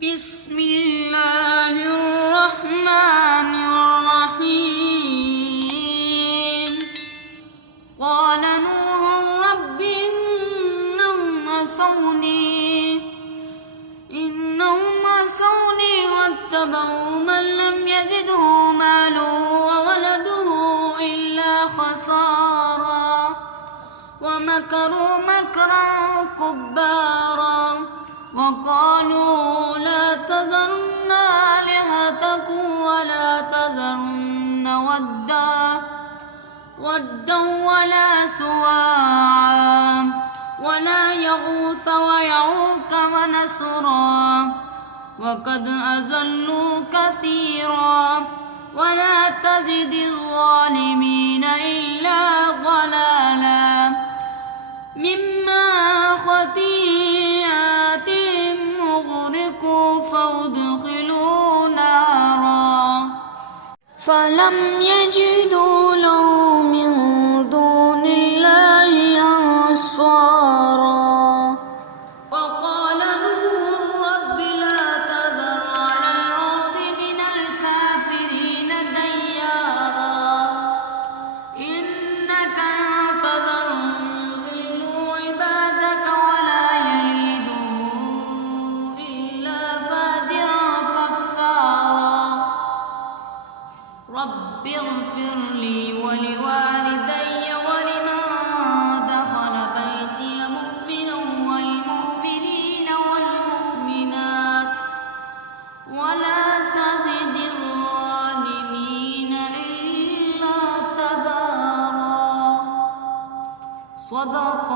بسم الله الرحمن الرحيم. قال نوح رب إنهم عصوني واتبعوا من لم يزده ماله وولده إلا خسارا ومكروا مكرا كبارا وقالوا لا تذرن آلهتكم ولا تذرن ودا ولا سواعا ولا يغوث ويعوق ونسرا وقد أضلوا كثيرا ولا تزد الظالمين إلا ضلالا مما خطيئاتهم أغرقوا فأدخلوا نارا فلم يجدوا له من دون الله أنصارا. وقال نوح رب لا تذر على الأرض من الكافرين ديارا إنك إن تذرهم يضلوا عبادك ولا يلدوا إلا فاجرا كفارا. رب اغفر لي ولوالدي ولمن دخل بيتي مؤمنا والمؤمنين والمؤمنات ولا تزد الظالمين إلا تبارا. صدق